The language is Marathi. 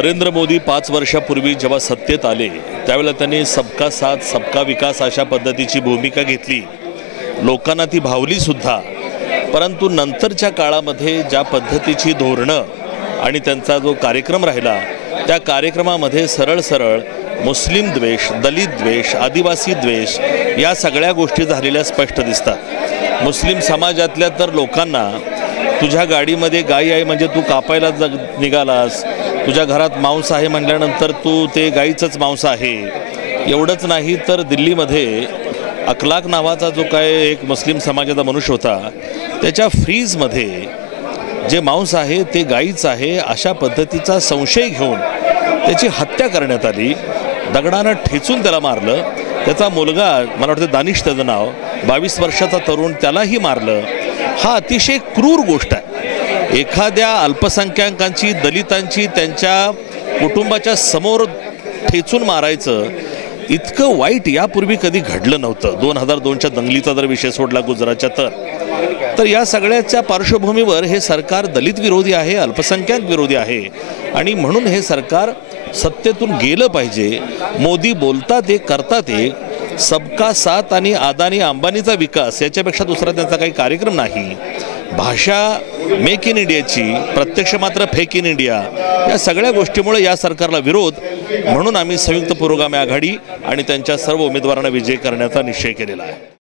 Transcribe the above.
नरेंद्र मोदी पाच वर्षापूर्वी जेव्हा सत्तेत आले त्यावेळेला त्यांनी सबका साथ सबका विकास अशा पद्धतीची भूमिका घेतली. लोकांना ती भावलीसुद्धा परंतु नंतरच्या काळामध्ये ज्या पद्धतीची धोरणं आणि त्यांचा जो कार्यक्रम राहिला त्या कार्यक्रमामध्ये सरळ सरळ मुस्लिम द्वेष दलित द्वेष आदिवासी द्वेष या सगळ्या गोष्टी झालेल्या स्पष्ट दिसतात. मुस्लिम समाजातल्या तर लोकांना तुझ्या गाडीमध्ये गाई आहे म्हणजे तू कापायला जग निघालास तुझ्या घरात मांस आहे म्हटल्यानंतर तू ते गाईचंच मांस आहे. एवढंच नाही तर दिल्लीमध्ये अखलाक नावाचा जो काय एक मुस्लिम समाजाचा मनुष्य होता त्याच्या फ्रीजमध्ये जे मांस आहे ते गाईच आहे अशा पद्धतीचा संशय घेऊन त्याची हत्या करण्यात आली. दगडानं ठेचून त्याला मारलं. त्याचा मुलगा मला वाटतं दानिश त्याचं नाव बावीस वर्षाचा तरुण त्यालाही मारलं. हा अतिशय क्रूर गोष्ट आहे. एखाद्या अल्पसंख्याकांची दलितांची त्यांच्या कुटुंबाच्या समोर ठेचून मारायचं इतकं वाईट यापूर्वी कधी घडलं नव्हतं. दोन हजार दोनच्या दंगलीचा जर विषय सोडला गुजरातच्या तर. तर या सगळ्याच्या पार्श्वभूमीवर हे सरकार दलित विरोधी आहे अल्पसंख्याक विरोधी आहे. आणि म्हणून हे सरकार सत्तेतून गेलं पाहिजे. मोदी बोलतात एक करतात एक. सबका साथ आणि अदानी अंबानीचा विकास याच्यापेक्षा दुसरा त्यांचा काही कार्यक्रम नाही. भाषा मेक इन इंडियाची प्रत्यक्ष मात्र फेक इन इंडिया या सगळ्या गोष्टीमुळे या सरकारला विरोध. म्हणून आम्ही संयुक्त पुरोगामी आघाडी आणि त्यांच्या सर्व उमेदवारांना विजय करण्याचा निश्चय केलेला आहे.